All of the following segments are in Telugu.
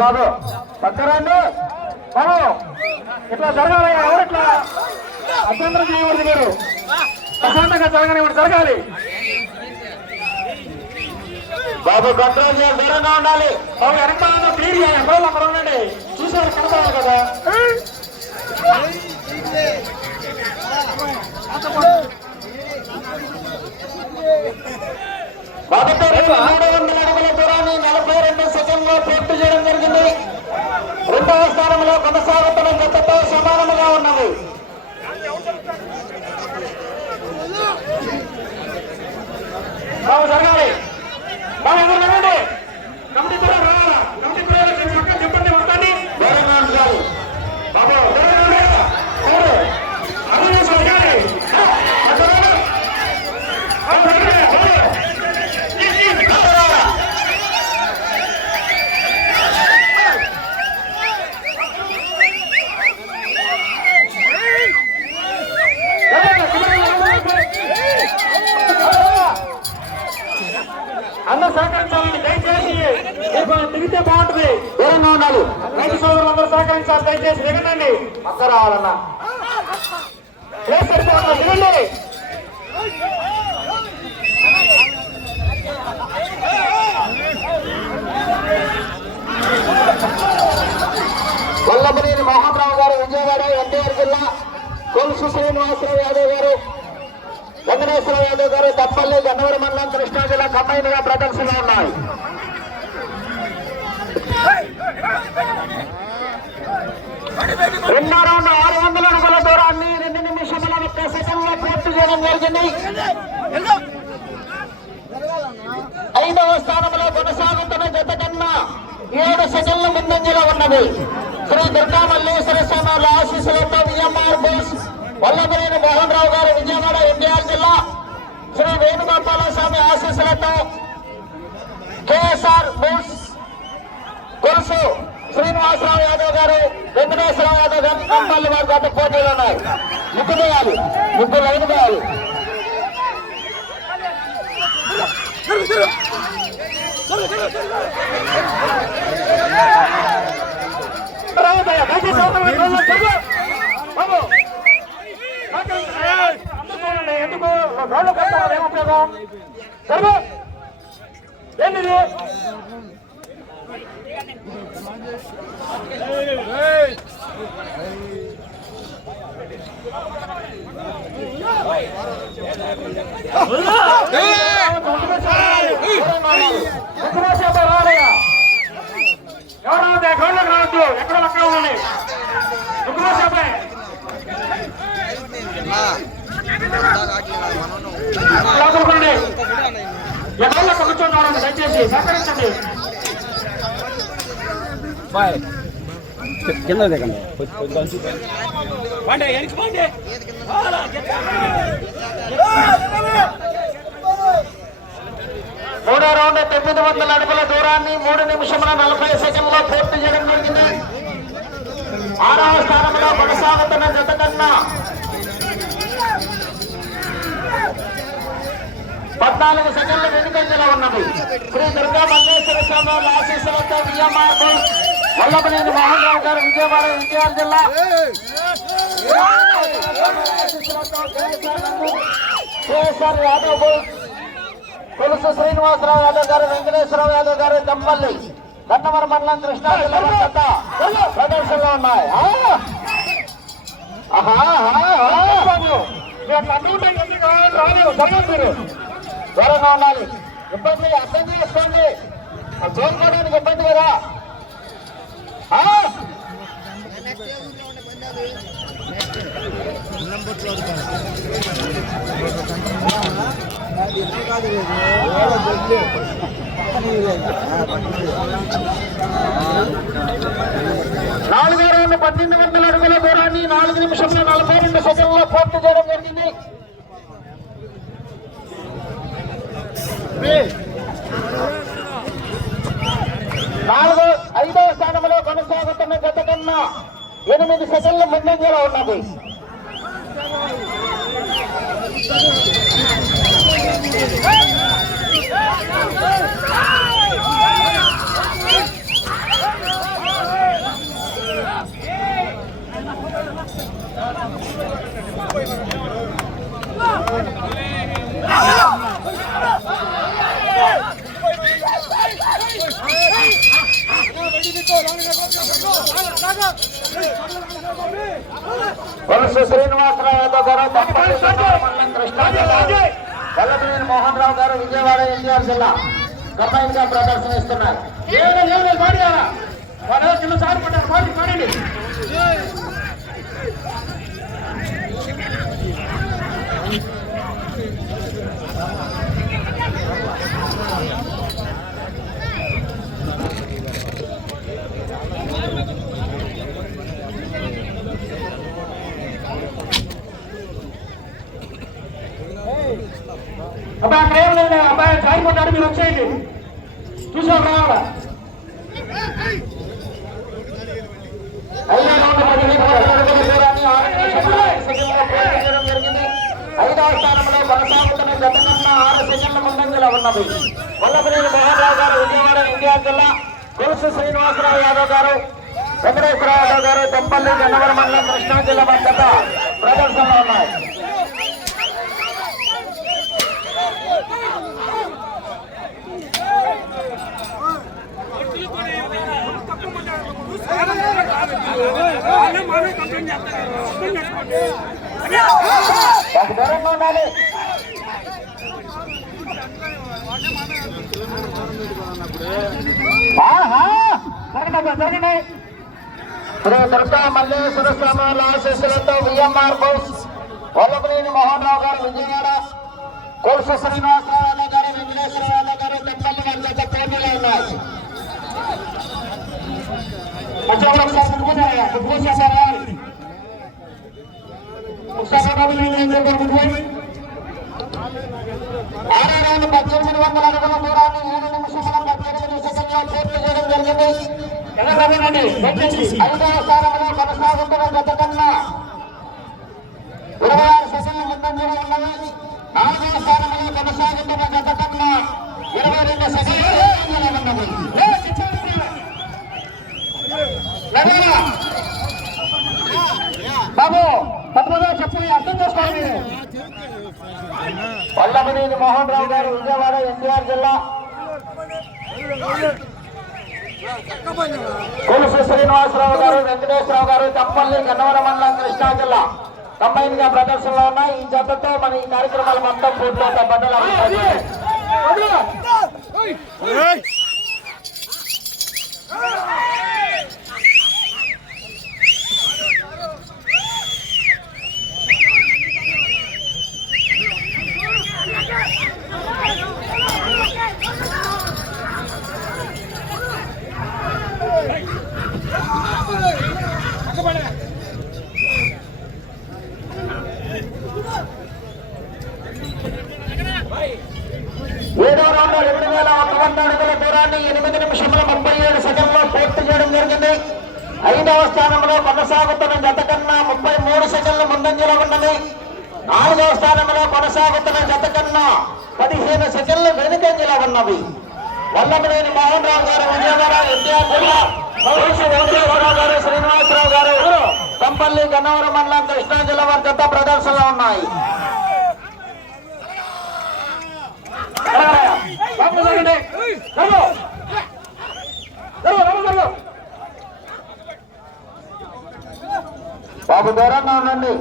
బాబు పక్కరండి బాబు ఇట్లా జరగాలి ఎవరు ఇట్లా అభ్యంతరం చేయకూడదు మీరు. ప్రశాంతంగా జరగనివ్వండి జరగాలి. బాబు కంట్రోల్ చేయాలి దూరంగా ఉండాలి. బాబు వెనకాల క్లియర్ చేయాలి. బాబు అక్కడ ఉండండి. చూసేవాళ్ళు కనపడాలి కదా బాబుతో మూడు వందల అడుగుల దూరాన్ని నలభై రెండు సెకండ్లో పూర్తి చేయడం జరిగింది రెండవ స్థానంలో కొనసాగుతున్న గతతో సమానముగా ఉన్నది బాబు జరగాలి బాబు ఎవరు రండి కమిటీ పిల్లలు రావాలా కమిటీ పిల్లలు మీ పక్కన చెప్పండి వస్తాండి దూరంగా ఉండాలి బాబు దూరంగా ఉండాలి ఎవరు అభినేష్ జరగాలి ఆ, అక్కడ రండి. ఆ, జరగాలి. బాబు. ఈ, ఈ, అక్కడ రావాలా? జరగాలి, కిందకి అందరూ సహకరించాలండి దయచేసి రేపు దిగితే బాగుంటుంది దూరంగా ఉండాలి రైతు సోదరులు అందరూ సహకరించాలి దయచేసి దిగండి అక్క రావాలన్నా ఏ సరిపోతుంది దిగండి వల్లభనేని మోహన్ రావు గారు విజయవాడ ఎన్టీఆర్ జిల్లా కొలుసు శ్రీనివాసరావు యాదవ్ గారు వెంకటేశ్వర యాదవ్ గారు తప్పల్లి గన్నవరం మండలం కృష్ణా జిల్లా కంబైన్గా ప్రదర్శనలో ఉన్నాయి. రెండో రౌండ్ ఆరు వందల అడుగుల దూరాన్ని రెండు నిమిషముల ముప్పై సెకండ్లో పూర్తి చేయడం జరిగింది. ఐదవ స్థానంలో కొనసాగుతున్న జత కన్నా ఏడు సెకండ్ల ముందంజలో ఉన్నది. శ్రీ దుర్గా మల్లేశ్వర స్వామి ఆశీస్సులతో విఎంఆర్ బోస్ వల్లభనేని మోహన్ రావు గారు విజయవాడ ఎన్టీఆర్ జిల్లా శ్రీ వేణుగోపాల స్వామి ఆశీస్సులతో కేఎస్ఆర్ బూస్ గురుసు శ్రీనివాసరావు యాదవ్ గారు వెంకటేశ్వరరావు యాదవ్ గారు కంపల్లి వారి గత పోటీలు ఉన్నాయి ముగ్గు వేయాలి ముగ్గు లైన్ వేయాలి రావద్దయ్యా, బాబు. ఎందుకు? రోడ్లు కట్టాలి ఏం ఉపయోగం సరే ఏంటిది? ముఖ్యమంత్రి రాలయ్యా ఎవరు రావద్దు. ఎక్కడ అక్కడ ఉండండి. ముఖ్యమంత్రి అబ్బాయి ఎవరు కూర్చొని దయచేసి సహకరించండి. కింద దిగండి. కొంచెం మూడో రౌండ్ తొమ్మిది వందల అడుగుల దూరాన్ని మూడు నిమిషముల నలభై సెకండ్లో పూర్తి చేయడం జరిగింది. ఆరవ స్థానంలో కొనసాగుతున్న జత కన్నా పద్నాలుగు సెకండ్ల వెనుకంజలో ఉన్నది శ్రీ దుర్గా మల్లేశ్వర స్వామి వారి ఆశీస్సులతో విఎంఆర్ బోస్ వల్లభనేని మోహన్ రావు గారు విజయవాడ ఎన్టీఆర్ జిల్లా కేఎస్ఆర్ యాదవ్ తులసి శ్రీనివాసరావు యాదవ్ గారు వెంకటేశ్వరరావు యాదవ్ గారు దమ్మల్లి గన్నవరం మండలం కృష్ణా జిల్లా ప్రదర్శనలో ఉన్నాయి ఆ! ఆహా, ఆహా, ఆహా. దూరంగా ఉండాలి. ఇబ్బంది అర్థం చేసుకోండి. చూసుకోవడానికి ఇబ్బంది కదా. నాలుగు నాలుగో రౌండ్ పద్దెనిమిది వందల అడుగుల దూరాన్ని నాలుగు నిమిషంలో నలభై రెండు సెకండ్లో పూర్తి చేయడం జరిగింది. నాలుగో ఐదవ స్థానంలో కొనసాగుతున్న గత కన్నా ఎనిమిది సెకండ్ల ముందంజలో ఉన్నది. వలస శ్రీనివాసరావు యాదవ్ గారు వల్లభనేని మోహన్ రావు గారు విజయవాడ ఎన్టీఆర్ జిల్లా కంబైన్గా ప్రదర్శనిస్తున్నారు కింద అబ్బాయి అక్కడ ఏం లేదు అబ్బాయి జారిపోతాడు మీరు వచ్చేయండి. చూసాం రావాల ఐదో రౌండ్ దూరాన్ని ఆరు నిమిషముల ఐదు పూర్తి చేయడం జరిగింది. ఐదవ స్థానంలో కొనసాగుతున్న గత కన్నా ఆరు సెకండ్ల ఉన్నది. వల్లభనేని మోహన్ రావు గారు విజయవాడ ఇండియా జిల్లా కొలుసు శ్రీనివాసరావు యాదవ్ గారు వెంకటేశ్వరరావు యాదవ్ గారు తెంపల్లి గన్నవరం మండలం కృష్ణా జిల్లా మధ్యత ప్రదర్శనలో ఉన్నాయి. దూరంగా ఉండాలి ఆహా! శ్రీ దుర్గా మల్లేశ్వర స్వామి ఆశీస్సులతో విఎంఆర్ బోస్ వల్లభనేని మోహన్ రావు గారు విజయవాడ శ్రీనివాసరావు గారు వెంకటేశ్వర గారు తెప్పల్లి గారి ఉన్నాయి మధ్యలో ఒకసారి ముట్టుకుంటారా? ముట్టుకొచ్చేసారా? ఒకసారి బాబు పద్దెనిమిది వందల అడుగుల దూరాన్ని ఏడు నిమిషముల పద్దెనిమిది సెకండ్లో పూర్తి చేయడం జరిగింది ఐదవ స్థానంలో కొనసాగుతున్న గత కన్నా ఇరవై ఆరు సెకండ్ల ముందంజలో ఉన్నవి నాలుగవ స్థానంలో కొనసాగుతున్న గత కన్నా ఇరవై రెండు సెకండ్ల ఉన్నవి బాబు తప్పదా చెప్పి అర్థం చేసుకోండి. పల్లపనేని మోహన్ రావు గారు విజయవాడ ఎన్టీఆర్ జిల్లా. కొలుసు శ్రీనివాసరావు గారు వెంకటేశ్వరరావు గారు తప్పల్లి గన్నవరం మండలం కృష్ణా జిల్లా. కంబైన్గా ప్రదర్శనలో ఉన్నాయి. ఈ జతతో మన ఈ కార్యక్రమాలు మొత్తం పూర్తవుతాయి. బద్దలు ఏడో రౌండ్ రెండు వేల ఒక వంద అడుగుల దూరాన్ని ఎనిమిది నిమిషముల ముప్పై ఏడు సెకండ్లో పూర్తి చేయడం జరిగింది. ఐదవ స్థానంలో కొనసాగుతున్న జత కన్నా ముప్పై మూడు సెకండ్ల ముందంజలో ఉన్నది. నాలుగవ స్థానంలో కొనసాగుతున్న జత కన్నా పదిహేను సెకండ్లు వెనుకంజలో ఉన్నవి వల్లభనేని మోహన్ రావు గారు విజయవాడ వెంకటేశ్వరరావు గారు శ్రీనివాసరావు గారు కంపల్లి గన్నవరం మండలం కృష్ణా జిల్లా వారి జత ప్రదర్శనలో ఉన్నాయి. బాబు జరగండి. బాబు దూరంగా ఉండండి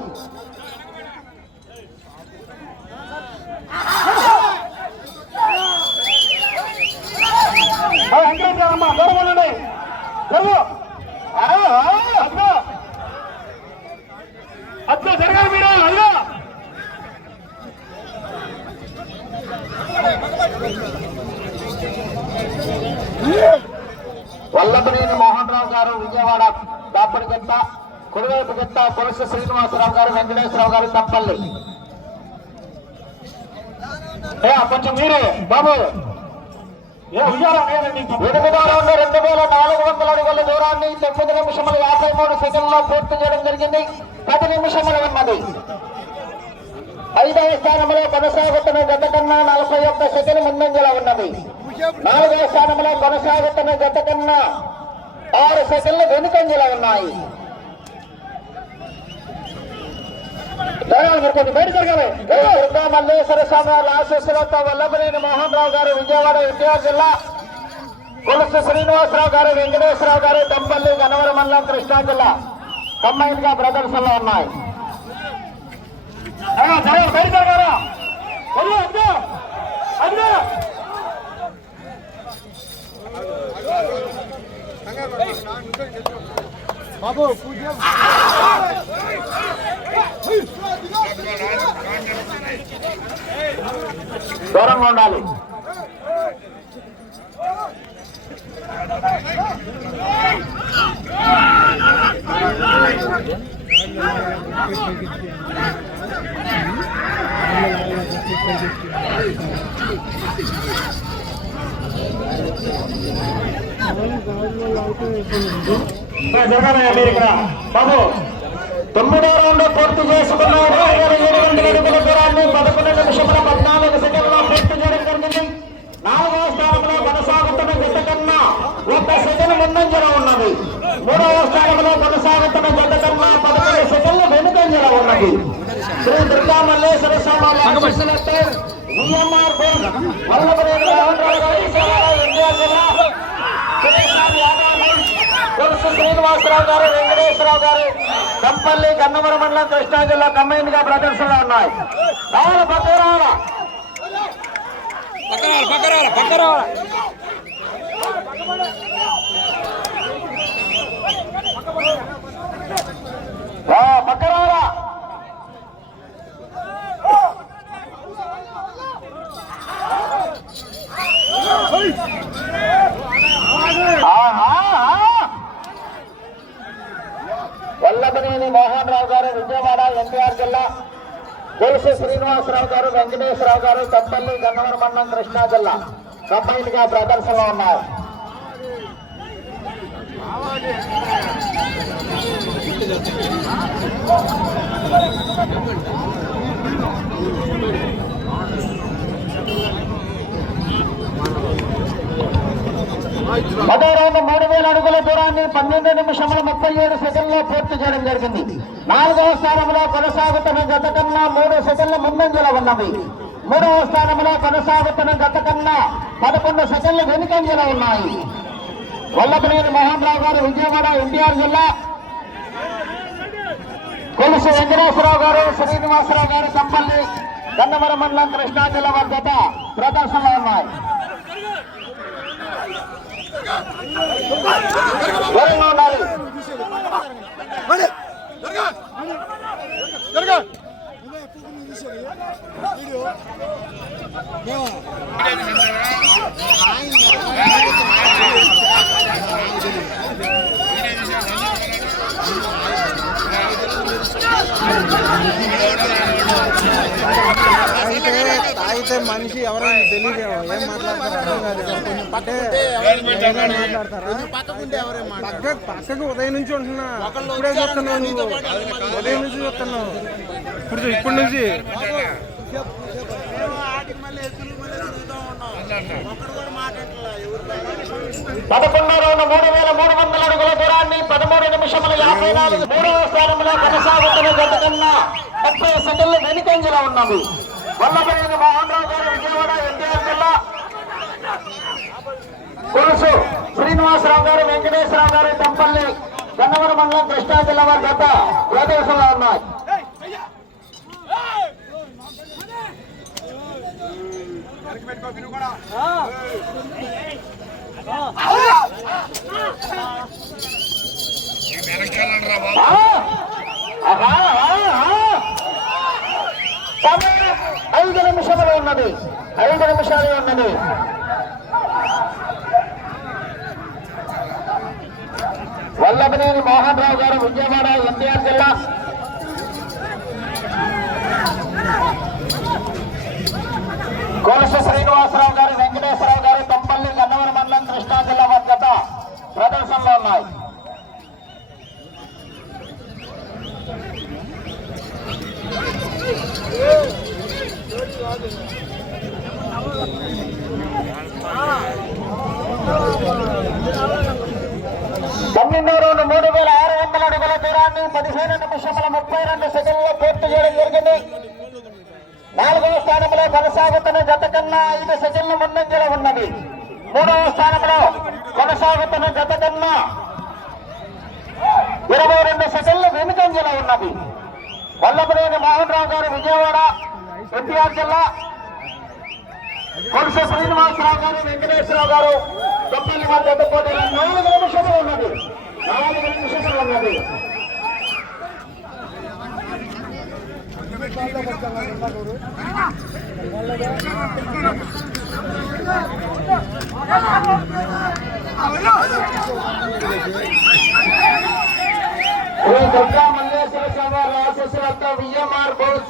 వెంకటేశ్వరమ్మ దూరంగా ఉండండి జరుగు. ఆ, ఆ, అదిగో. అదిగో జరగాలి మీరు అదిగో వల్లభనేని మోహన్ రావు గారు విజయవాడ దాపడి గంట కుడివైపు గంట కొలస శ్రీనివాసరావు గారు తప్పల్లి కొంచెం మీరే బాబు. ఏ రెండు వేల నాలుగు వందల అడుగుల దూరాన్ని తొమ్మిది నిమిషముల యాభై మూడు సెకండ్లో పూర్తి చేయడం జరిగింది. పది నిమిషములు ఉన్నది. ఐదవ స్థానంలో కొనసాగుతున్న గత కన్నా నలభై ఒక్క సెకండ్ ముందంజలో ఉన్నది. నాలుగవ స్థానంలో కొనసాగుతున్న గత కన్నా ఆరు సెకండ్లు వెనుకంజలో ఉన్నాయి జరగాలి మరి కొంచెం బయట జరగాలి. మల్లేశ్వర స్వామి వారి ఆశీస్సులతో వల్లభనేని మోహన్ రావు గారు విజయవాడ ఎన్టీఆర్ జిల్లా కొలుసు శ్రీనివాసరావు గారు వెంకటేశ్వరరావు గారు దంపల్లి గన్నవరం మండలం కృష్ణా జిల్లా కంబైన్గా ప్రదర్శనలో ఉన్నాయి. బయట? వెళ్ళు, అద్దు, అద్దు. దూరంగా ఉండాలి జరగాలయ్యా మీరు ఇక్కడ. బాబు తొమ్మిదో రౌండ్ పూర్తి చేసుకున్నారు. ఏడు వందల అడుగుల దూరాన్ని పదకొండు నిమిషముల పద్నాలుగు సెకండ్ల పూర్తి చేయడం జరిగింది. నాలుగవ స్థానంలో కొనసాగుతున్న జత కన్నా ఒక్క సెకండ్ ముందంజల ఉన్నది. మూడవ స్థానంలో కొనసాగుతున్న జత కన్నా పదకొండు సెకండ్లు వెనుకంజల ఉన్నది. శ్రీ దుర్గా మల్లేశ్వర స్వామి వల్లభ వల్లభరేడు జిల్లా. గొలుసు శ్రీనివాసరావు గారు వెంకటేశ్వరరావు గారు కంపల్లి గన్నవరం మండలం కృష్ణా జిల్లా కంబైన్గా ప్రదర్శనలో ఉన్నాయి. రావాల పక్కరావాల పక్కరావాల పక్కరావాల పక్క రావాలా ఆహా, ఆ. వల్లభనేని మోహన్ రావు గారు విజయవాడ ఎన్టీఆర్ జిల్లా గొలుసు శ్రీనివాసరావు గారు వెంకటేశ్వరరావు గారు తప్పల్లి గన్నవరం మండలం కృష్ణా జిల్లా కంబైన్గా ప్రదర్శనలో ఉన్నారు. పదో రౌండ్ మూడు వేల అడుగుల దూరాన్ని పన్నెండు నిమిషముల ముప్పై ఏడు సెకండ్లో పూర్తి చేయడం జరిగింది. నాలుగవ స్థానంలో కొనసాగుతున్న గత కన్నా మూడు సెకండ్ల ముందంజలో ఉన్నవి. మూడవ స్థానంలో కొనసాగుతున్న గత కన్నా పదకొండు సెకండ్లు వెనుకంజలో ఉన్నాయి. వల్లభనేని మోహన్ రావు గారు విజయవాడ ఎన్టీఆర్ జిల్లా. కొలుసు వెంకటేశ్వరరావు గారు శ్రీనివాసరావు గారు కంపల్లి గన్నవరం మండలం కృష్ణా జిల్లా వారి జత ప్రదర్శనలో ఉన్నాయి. దూరంగా ఉండాలి తాగితే మనిషి ఎవరైనా తెలియదు ఏం మాట్లాడతారు పక్క పక్కకు ఉదయం నుంచి ఉంటున్నా. ఇప్పుడే చూస్తున్నావు నువ్వు. ఉదయం నుంచి చూస్తున్నావు ఇప్పుడు చూ- ఇప్పుడు నుంచి. పదకొండు రౌండ్ మూడు వేల మూడు వందల అడుగుల దూరాన్ని పదమూడు నిమిషముల యాభై నాలుగు మూడవ స్థానంలో కొనసాగుతున్న గత కన్నా ముప్పై సెకండ్లు వెనుకంజలో ఉన్నది. వల్లభనేని మోహన్ రావు గారు విజయవాడ ఎన్టీఆర్ జిల్లా. కొలుసు శ్రీనివాసరావు గారు వెంకటేశ్వరరావు గారు తంపల్లి గన్నవరం మండలం కృష్ణా జిల్లా వారి గత ప్రదేశంలో ఉన్నాయి. పెట్టుకో ఆహా, ఐదు నిమిషములు ఉన్నది ఐదు నిమిషాలు ఉన్నది వల్లభనేని మోహన్ రావు గారు విజయవాడ ఎన్టీఆర్ జిల్లా. కొలస ఉన్నాయి పన్నెండు రెండు మూడు వేల ఆరు వందల అడుగుల దూరాన్ని పదిహేను నిమిషముల ముప్పై రెండు సెకండ్లో పూర్తి చేయడం జరిగింది. నాలుగవ స్థానంలో కొనసాగుతున్న జత కన్నా ఐదు సెకండ్ల ముందంజలో ఉన్నది. మూడవ స్థానంలో కొనసాగుతున్న గత కన్నా ఇరవై రెండు సెకండ్లు వెనుకంజలో ఉన్నది. వల్లభనేని మోహన్ రావు గారు విజయవాడ ఎన్టీఆర్ జిల్లా. కొలుసు శ్రీనివాసరావు గారు వెంకటేశ్వరరావు గారు తప్పని వారి జత పోటీలో నాలుగు నిమిషములు ఉన్నది. నాలుగు నిమిషములు ఉన్నది శ్రీ దుర్గా మల్లేశ్వర స్వామి వారి ఆశీస్సులతో విఎంఆర్ బోస్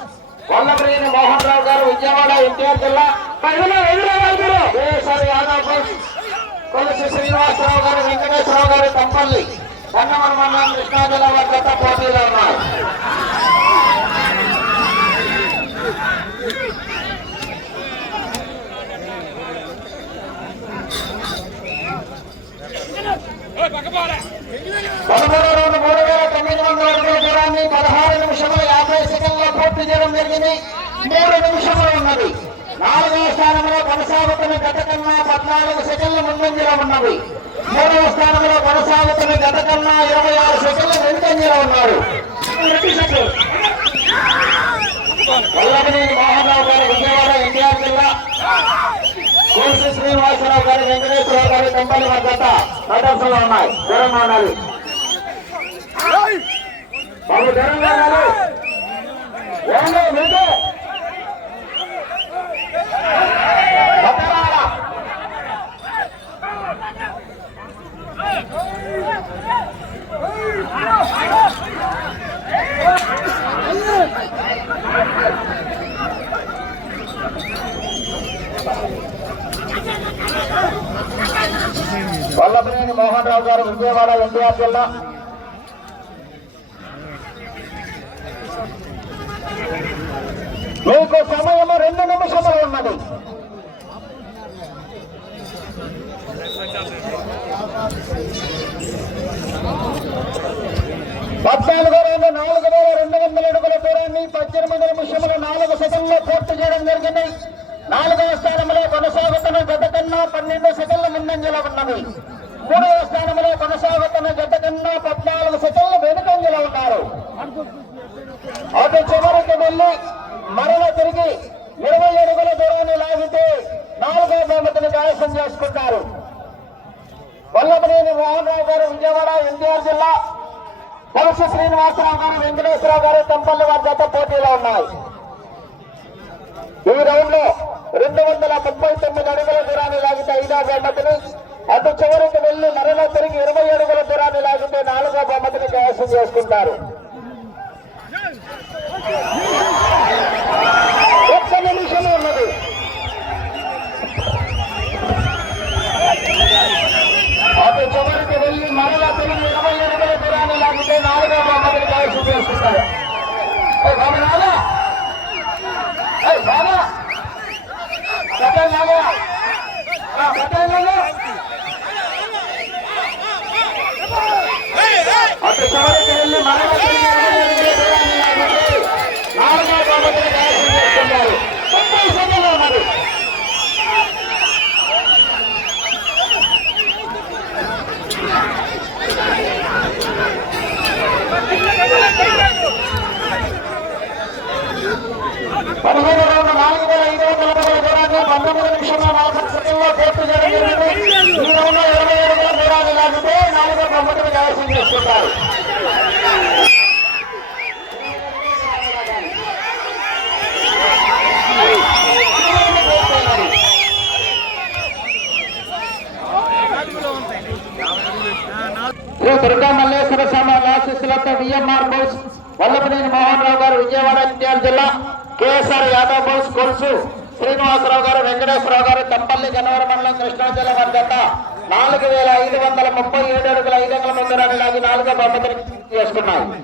వల్లభనేని మోహన్ రావు గారు విజయవాడ ఎన్టీఆర్ జిల్లా కేసరి యాదవ్ బోస్ కొలసి శ్రీనివాసరావు గారు వెంకటేశ్వరరావు గారు తంపల్లి కన్నమల మండలం కృష్ణా జిల్లా వారి పోటీలో ఉన్నారు. పదమూడు రెండు మూడు వేల తొమ్మిది వందల అడుగుల దూరాన్ని పదహారు నిమిషంలో యాభై సెకండ్ల పూర్తి చేయడం జరిగింది మూడు నిమిషంలో ఉన్నది నాలుగవ స్థానంలో కొనసాగుతున్న గత కన్నా పద్నాలుగు సెకండ్ల ముందంజలో ఉన్నది మూడవ స్థానంలో కొనసాగుతున్న గత కన్నా ఇరవై ఆరు సెకండ్ల వెనుకంజలో ఉన్నారు వల్లభనేని మోహన్రావు గారు విజయవాడ ఎన్టీఆర్ జిల్లా కోసి శ్రీనివాసరావు గారు వెంకటేశ్వరరావు గారి కంపెనీ మద్దత ప్రదర్శనలో ఉన్నాయి. దూరంగా ఉండాలి. బాబు దూరంగా ఉండాలి. వల్లభనేని మోహన్ రావు గారు విజయవాడ ఎన్టీఆర్ జిల్లా. మీకు సమయము రెండు నిమిషములు ఉన్నది. పద్నాలుగు రోజు నాలుగు వేల రెండు వందల అడుగుల దూరాన్ని పద్దెనిమిది నిమిషములు నాలుగు సెకండ్లు పూర్తి చేయడం జరిగింది. నాలుగవ స్థానంలో కొనసాగుతున్న గత కన్నా పన్నెండు సెకండ్ల ముందంజలో ఉన్నది. మూడవ స్థానంలో కొనసాగుతున్న జత కన్నా పద్నాలుగు సెకండ్లు వెనుకంజలో ఉన్నారు. అటు చివరికి వెళ్ళి మరల తిరిగి ఇరవై అడుగుల దూరాన్ని లాగితే నాలుగో బహుమతిని కైవసం చేసుకుంటారు. వల్లభనేని మోహన్ రావు గారు విజయవాడ ఎన్టీఆర్ జిల్లా కొలసి శ్రీనివాసరావు గారు వెంకటేశ్వరరావు గారు తంపల్లి వారి జత పోటీలో ఉన్నాయి. ఈ రౌండ్లో రెండు వందల ముప్పై తొమ్మిది అడుగుల దూరాన్ని లాగితే ఐదో బహుమతిని అటు చివరికి వెళ్ళి మరలా తిరిగి ఇరవై అడుగుల దూరాన్ని లాగితే నాలుగో బహుమతిని కైవసం చేసుకుంటారు. ఒక్క నిమిషం ఉన్నది. అటు చివరికి వెళ్ళి మరలా తిరిగి ఇరవై అడుగుల దూరాన్ని లాగితే నాలుగో బహుమతిని కైవసం చేసుకుంటారు. ఏ నాగా బాబా పట్టణ్ నాగా పట్టణ్ నాగా అటు చివరికి వెళ్ళి మరలా తిరిగి ఇరవై అడుగుల దూరాన్ని లాగితే నాలుగో బహుమతిని కైవసం చేసుకుంటారు ముప్పై సెకండ్లు ఉన్నది పదిహేను రోజులు నాలుగు వేల ఐదు వందల అడుగుల దూరాన్ని పంతొమ్మిది నిమిషంలో నలభై సెకండ్లో కైవసం శ్రీ దుర్గా మల్లేశ్వర స్వామి ఆశీస్సులతో విఎంఆర్ బోస్ వల్లభనేని మోహన్ రావు గారు విజయవాడ ఎన్టీఆర్ జిల్లా కేఎస్ఆర్ యాదవ్ బోస్ గొలుసు శ్రీనివాసరావు గారు వెంకటేశ్వరరావు గారు తంపల్లి గన్నవరం మండలం కృష్ణా జిల్లా వారి జత. నాలుగు వేల ఐదు వందల ముప్పై ఏడు అడుగుల ఐదు వందల ముందు లాగి నాలుగో బహుమతిని చేసుకున్నాయి